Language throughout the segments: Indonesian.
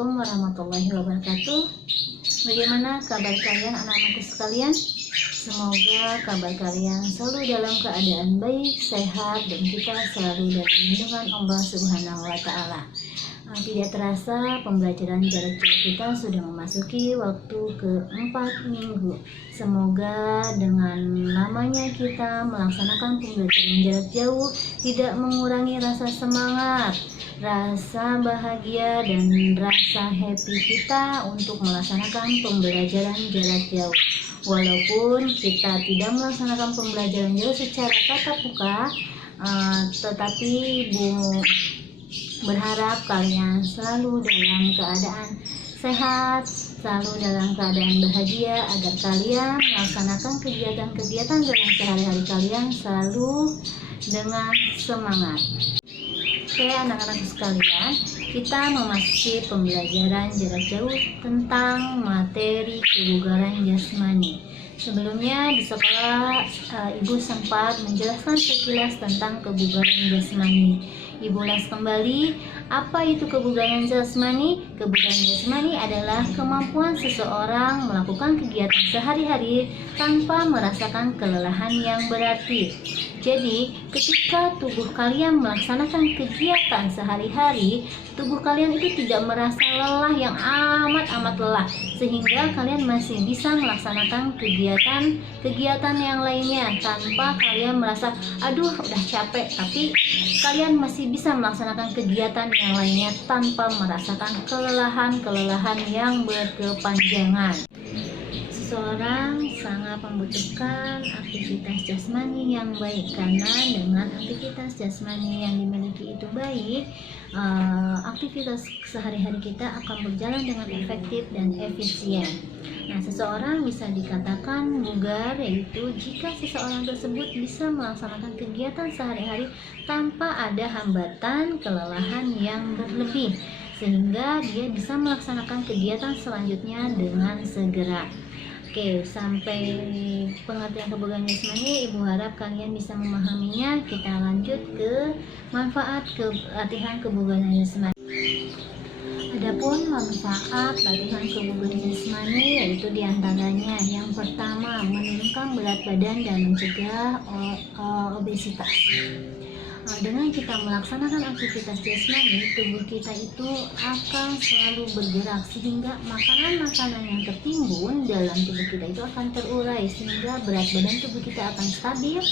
Assalamualaikum warahmatullahi wabarakatuh. Bagaimana kabar kalian anak-anakku sekalian? Semoga kabar kalian selalu dalam keadaan baik, sehat, dan kita selalu dalam lindungan Allah Subhanahu wa Ta'ala. Tidak terasa pembelajaran jarak jauh kita sudah memasuki waktu ke-4 minggu. Semoga dengan lamanya kita melaksanakan pembelajaran jarak jauh tidak mengurangi rasa semangat, rasa bahagia, dan rasa happy kita untuk melaksanakan pembelajaran jarak jauh. Walaupun kita tidak melaksanakan pembelajaran jauh secara tatap muka, tetapi Ibu berharap kalian selalu dalam keadaan sehat, selalu dalam keadaan bahagia, agar kalian melaksanakan kegiatan-kegiatan dalam sehari-hari kalian selalu dengan semangat. Oke anak-anak sekalian, kita memasuki pembelajaran jarak jauh tentang materi kebugaran jasmani. Sebelumnya di sekolah Ibu sempat menjelaskan sekilas tentang kebugaran jasmani. Ibu ulas kembali, apa itu kebugaran jasmani? Kebugaran jasmani adalah kemampuan seseorang melakukan kegiatan sehari-hari tanpa merasakan kelelahan yang berarti. Jadi, ketika tubuh kalian melaksanakan kegiatan sehari-hari, tubuh kalian itu tidak merasa lelah yang amat lelah, sehingga kalian masih bisa melaksanakan kegiatan yang lainnya tanpa kalian merasa aduh udah capek, tapi kalian masih bisa melaksanakan kegiatan yang lainnya tanpa merasakan kelelahan yang berkepanjangan. Seseorang sangat membutuhkan aktivitas jasmani yang baik, karena dengan aktivitas jasmani yang dimiliki itu baik, aktivitas sehari-hari kita akan berjalan dengan efektif dan efisien. Nah, seseorang bisa dikatakan bugar yaitu jika seseorang tersebut bisa melaksanakan kegiatan sehari-hari tanpa ada hambatan kelelahan yang berlebih, sehingga dia bisa melaksanakan kegiatan selanjutnya dengan segera. Oke, sampai pengertian kebugaran jasmani, Ibu harap kalian bisa memahaminya. Kita lanjut ke manfaat latihan kebugaran jasmani. Adapun manfaat latihan kebugaran jasmani yaitu diantaranya yang pertama, menurunkan berat badan dan mencegah obesitas. Dengan kita melaksanakan aktivitas jasmani, tubuh kita itu akan selalu bergerak, sehingga makanan-makanan yang tertimbun dalam tubuh kita itu akan terurai, sehingga berat badan tubuh kita akan stabil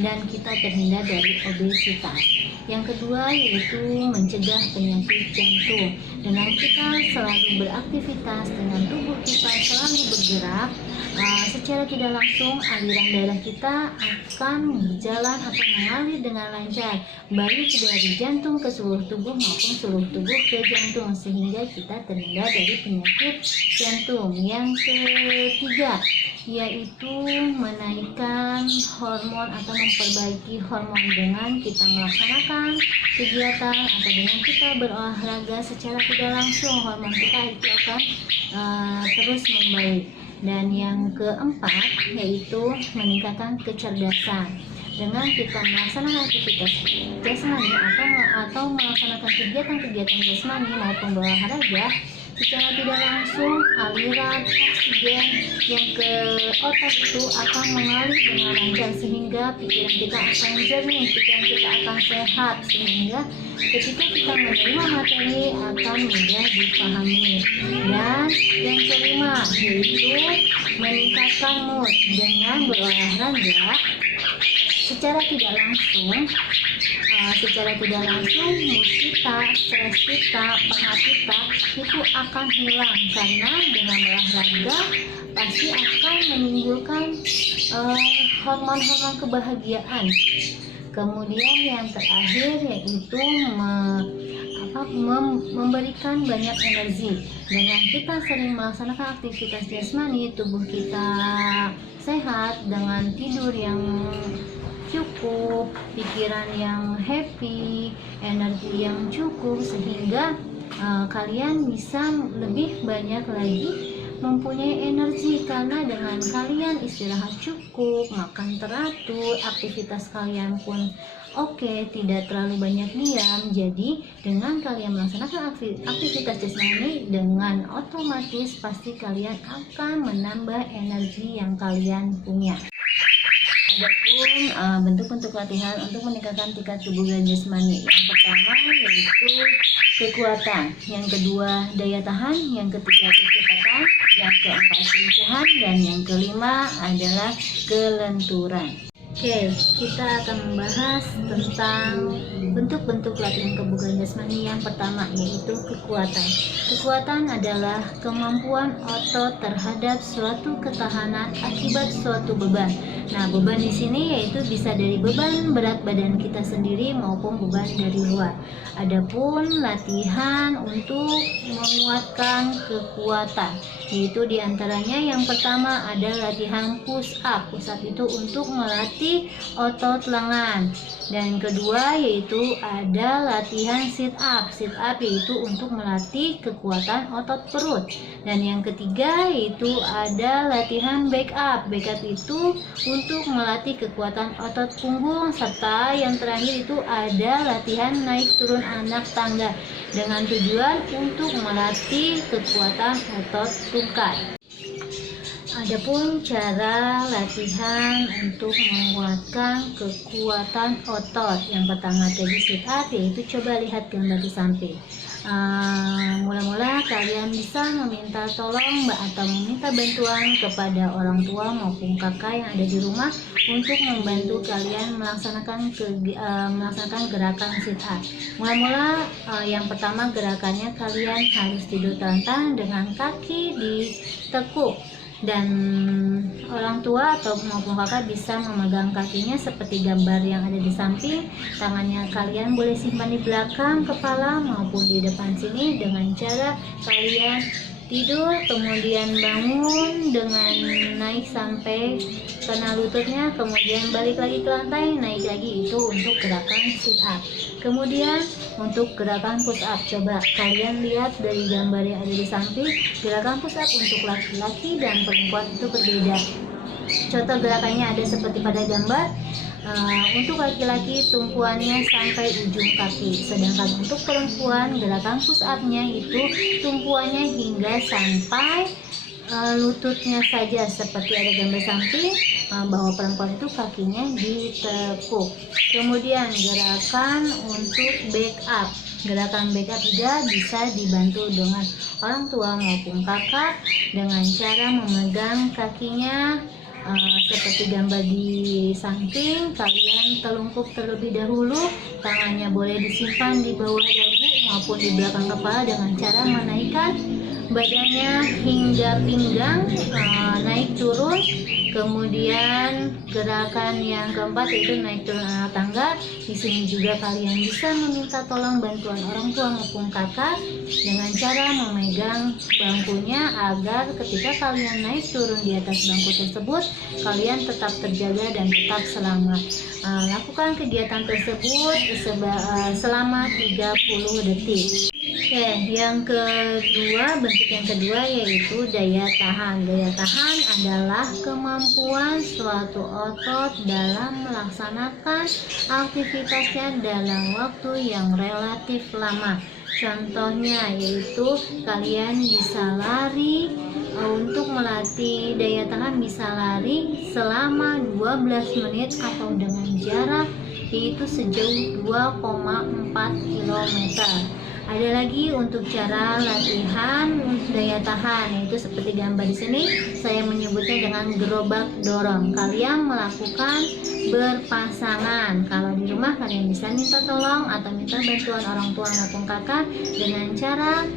dan kita terhindar dari obesitas. Yang kedua yaitu mencegah penyakit jantung. Dengan kita selalu beraktivitas, dengan tubuh kita selalu bergerak, secara tidak langsung aliran darah kita akan berjalan atau mengalir dengan lancar, baik dari jantung ke seluruh tubuh maupun seluruh tubuh ke jantung, sehingga kita terhindar dari penyakit jantung. Yang ketiga yaitu menaikkan hormon atau memperbaiki hormon. Dengan kita melaksanakan kegiatan atau dengan kita berolahraga secara tidak langsung, hormon kita itu akan terus membaik. Dan yang keempat yaitu meningkatkan kecerdasan. Dengan kita melaksanakan aktivitas jasmani atau melaksanakan kegiatan-kegiatan jasmani maupun berolahraga, secara tidak langsung aliran oksigen yang ke otak itu akan mengalir dengan lancar, sehingga pikiran kita akan jernih, pikiran kita akan sehat, sehingga ketika kita menerima materi akan mudah dipahami. Dan yang kelima yaitu meningkatkan mood. Dengan berolahraga secara tidak langsung mood kita, stres kita, penat kita itu akan hilang, karena dengan berolahraga pasti akan menimbulkan hormon-hormon kebahagiaan. Kemudian yang terakhir yaitu memberikan banyak energi. Dengan kita sering melaksanakan aktivitas jasmani, tubuh kita sehat dengan tidur yang cukup, pikiran yang happy, energi yang cukup, sehingga kalian bisa lebih banyak lagi mempunyai energi, karena dengan kalian istirahat cukup, makan teratur, aktivitas kalian pun Oke, tidak terlalu banyak diam. Jadi, dengan kalian melaksanakan aktivitas jasmani, dengan otomatis pasti kalian akan menambah energi yang kalian punya. Adapun bentuk-bentuk latihan untuk meningkatkan tingkat kebugaran jasmani, yang pertama yaitu kekuatan, yang kedua daya tahan, yang ketiga kecepatan, yang keempat kelincahan, dan yang kelima adalah kelenturan. Oke, kita akan membahas tentang bentuk-bentuk latihan kebugaran jasmani. Yang pertama yaitu kekuatan. Kekuatan adalah kemampuan otot terhadap suatu ketahanan akibat suatu beban. Nah, beban di sini yaitu bisa dari beban berat badan kita sendiri maupun beban dari luar. Adapun latihan untuk menguatkan kekuatan, yaitu diantaranya yang pertama ada latihan push up. Push up itu untuk melatih otot lengan. Dan kedua yaitu ada latihan sit up. Sit up yaitu untuk melatih kekuatan otot perut. Dan yang ketiga yaitu ada latihan back up. Back up itu untuk melatih kekuatan otot punggung. Serta yang terakhir itu ada latihan naik turun anak tangga dengan tujuan untuk melatih kekuatan otot tungkai. Adapun cara latihan untuk menguatkan kekuatan otot, yang pertama tadi sit up, yaitu coba lihat gambar di samping. Mula-mula kalian bisa meminta tolong atau meminta bantuan kepada orang tua maupun kakak yang ada di rumah untuk membantu kalian melaksanakan gerakan sit up. Mula-mula yang pertama gerakannya kalian harus tidur telentang dengan kaki ditekuk, dan orang tua atau maupun kakak bisa memegang kakinya seperti gambar yang ada di samping. Tangannya kalian boleh simpan di belakang kepala maupun di depan sini dengan cara kalian tidur kemudian bangun dengan naik sampai kena lututnya, kemudian balik lagi ke lantai, naik lagi. Itu untuk gerakan sit up. Kemudian untuk gerakan push up, coba kalian lihat dari gambar yang ada di samping. Gerakan push up untuk laki-laki dan perempuan itu berbeda. Contoh gerakannya ada seperti pada gambar. Untuk laki-laki tumpuannya sampai ujung kaki, sedangkan untuk perempuan gerakan push up-nya itu tumpuannya hingga sampai lututnya saja, seperti ada gambar samping bahwa perempuan itu kakinya ditekuk. Kemudian gerakan untuk back up. Gerakan back up juga bisa dibantu dengan orang tua maupun kakak dengan cara memegang kakinya seperti gambar di samping. Kalian telungkup terlebih dahulu, tangannya boleh disimpan di bawah dagu maupun di belakang kepala dengan cara menaikkan badannya hingga pinggang, naik turun. Kemudian gerakan yang keempat yaitu naik turun anak tangga. Di sini juga kalian bisa meminta tolong bantuan orang tua maupun kakak dengan cara memegang bangkunya agar ketika kalian naik turun di atas bangku tersebut kalian tetap terjaga dan tetap selamat. Lakukan kegiatan tersebut selama 30 detik. Oke, yang kedua, bentuk yang kedua yaitu daya tahan. Daya tahan adalah kemampuan suatu otot dalam melaksanakan aktivitasnya dalam waktu yang relatif lama. Contohnya yaitu kalian bisa lari, untuk melatih daya tahan bisa lari selama 12 menit atau dengan jarak yaitu sejauh 2,4 km. Ada lagi untuk cara latihan daya tahan, yaitu seperti gambar di sini saya menyebutnya dengan gerobak dorong. Kalian melakukan berpasangan. Kalau di rumah kalian bisa minta tolong atau minta bantuan orang tua maupun kakak dengan cara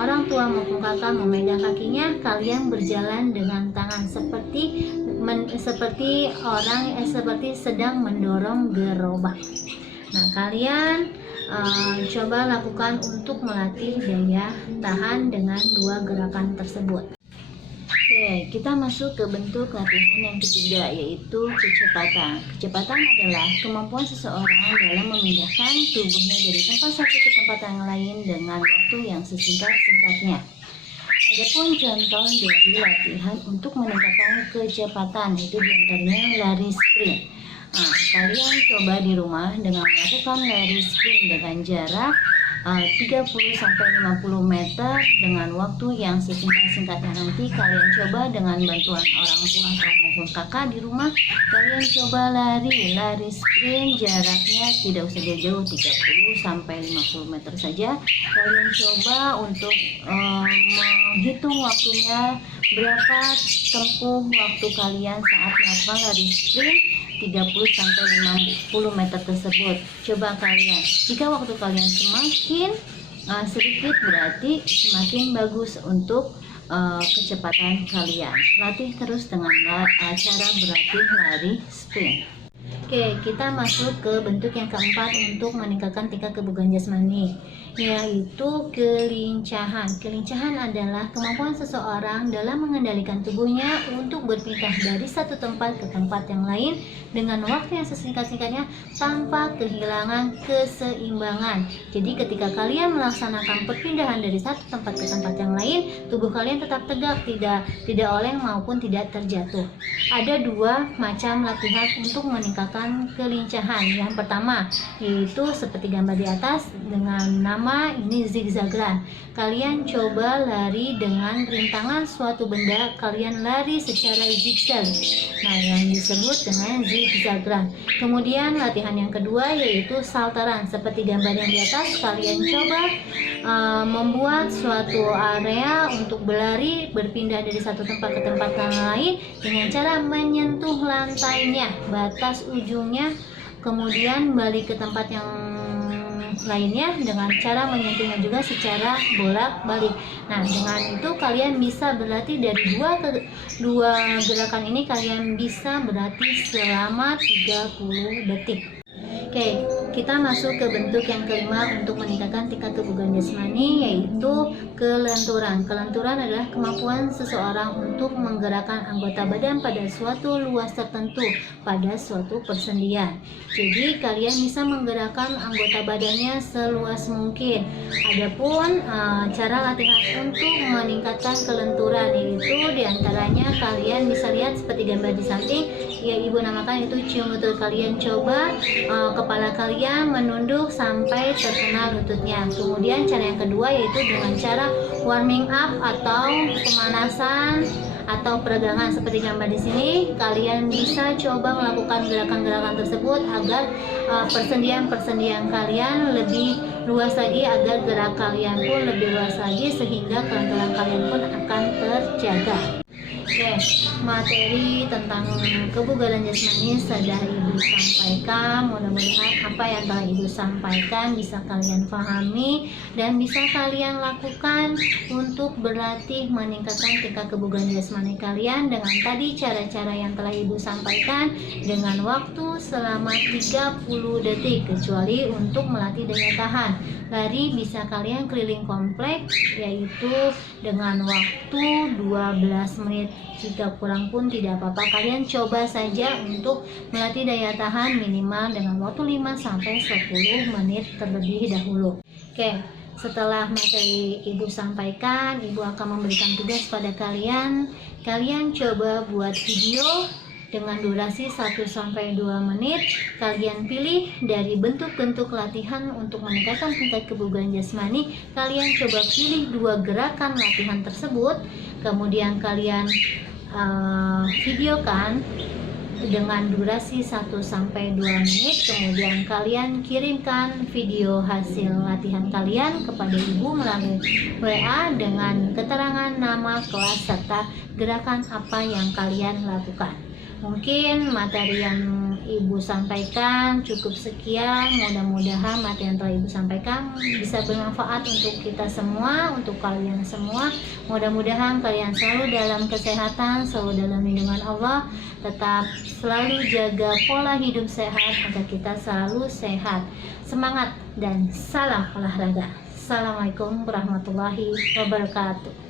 orang tua maupun kakak memegang kakinya, kalian berjalan dengan tangan seperti sedang mendorong gerobak. Nah, kalian coba lakukan untuk melatih daya tahan dengan dua gerakan tersebut. Oke, kita masuk ke bentuk latihan yang ketiga yaitu kecepatan. Kecepatan adalah kemampuan seseorang dalam memindahkan tubuhnya dari tempat satu ke tempat yang lain dengan waktu yang sesingkat-singkatnya. Adapun contoh dari latihan untuk meningkatkan kecepatan itu diantaranya lari sprint. Nah, kalian coba di rumah dengan melakukan lari sprint dengan jarak 30-50 meter dengan waktu yang sesingkat-singkatnya. Nanti kalian coba dengan bantuan orang tua atau maupun kakak di rumah, kalian coba lari sprint, jaraknya tidak usah jauh-jauh, 30-50 meter saja. Kalian coba untuk menghitung waktunya, berapa tempuh waktu kalian saat melakukan lari sprint 30-50 meter tersebut. Coba kalian, jika waktu kalian semakin sedikit, berarti semakin bagus untuk kecepatan kalian. Latih terus dengan cara berlatih lari sprint. Oke, kita masuk ke bentuk yang keempat untuk meningkatkan tingkat kebugaran jasmani, yaitu kelincahan. Kelincahan adalah kemampuan seseorang dalam mengendalikan tubuhnya untuk berpindah dari satu tempat ke tempat yang lain dengan waktu yang sesingkat-singkatnya tanpa kehilangan keseimbangan. Jadi ketika kalian melaksanakan perpindahan dari satu tempat ke tempat yang lain, tubuh kalian tetap tegak, tidak oleng maupun tidak terjatuh. Ada dua macam latihan untuk meningkatkan kelincahan. Yang pertama yaitu seperti gambar di atas dengan nama ini zigzag run. Kalian coba lari dengan rintangan suatu benda, kalian lari secara zigzag. Nah, yang disebut dengan zigzag run. Kemudian latihan yang kedua yaitu salteran. Seperti gambar yang di atas, kalian coba membuat suatu area untuk berlari, berpindah dari satu tempat ke tempat yang lain dengan cara menyentuh lantainya, batas ujungnya, kemudian balik ke tempat yang lainnya dengan cara menyentuhnya juga secara bolak-balik. Nah, dengan itu kalian bisa berlatih dari dua gerakan ini, kalian bisa berlatih selama 30 detik. Oke, kita masuk ke bentuk yang kelima untuk meningkatkan tingkat kebugaran jasmani, yaitu kelenturan. Kelenturan adalah kemampuan seseorang untuk menggerakkan anggota badan pada suatu luas tertentu pada suatu persendian. Jadi kalian bisa menggerakkan anggota badannya seluas mungkin. Adapun cara latihan untuk meningkatkan kelenturan, yaitu diantaranya kalian bisa lihat seperti gambar di samping, ya ibu namakan itu cium lutut. Kalian coba kepala kalian menunduk sampai terkena lututnya. Kemudian cara yang kedua yaitu dengan cara warming up atau pemanasan atau peregangan seperti gambar di sini. Kalian bisa coba melakukan gerakan-gerakan tersebut agar persendian kalian lebih luas lagi, agar gerak kalian pun lebih luas lagi, sehingga kelenturan kalian pun akan terjaga. Oke, materi tentang kebugaran jasmani sudah ibu sampaikan. Mudah-mudahan apa yang telah ibu sampaikan bisa kalian pahami dan bisa kalian lakukan untuk berlatih meningkatkan tingkat kebugaran jasmani kalian dengan tadi cara-cara yang telah ibu sampaikan dengan waktu selama 30 detik, kecuali untuk melatih daya tahan. Lari bisa kalian keliling komplek yaitu dengan waktu 12 menit. Jika kurang pun tidak apa-apa, kalian coba saja untuk melatih daya tahan minimal dengan waktu 5-10 menit terlebih dahulu. Oke, setelah materi ibu sampaikan, ibu akan memberikan tugas pada kalian. Kalian coba buat video dengan durasi 1-2 menit. Kalian pilih dari bentuk-bentuk latihan untuk meningkatkan tingkat kebugaran jasmani. Kalian coba pilih 2 gerakan latihan tersebut, kemudian kalian videokan dengan durasi 1-2 menit. Kemudian kalian kirimkan video hasil latihan kalian kepada ibu melalui WA dengan keterangan nama, kelas, serta gerakan apa yang kalian lakukan. Mungkin materi yang ibu sampaikan cukup sekian. Mudah-mudahan materi yang telah ibu sampaikan bisa bermanfaat untuk kita semua, untuk kalian semua. Mudah-mudahan kalian selalu dalam kesehatan, selalu dalam lindungan Allah. Tetap selalu jaga pola hidup sehat agar kita selalu sehat. Semangat dan salam olahraga. Assalamualaikum warahmatullahi wabarakatuh.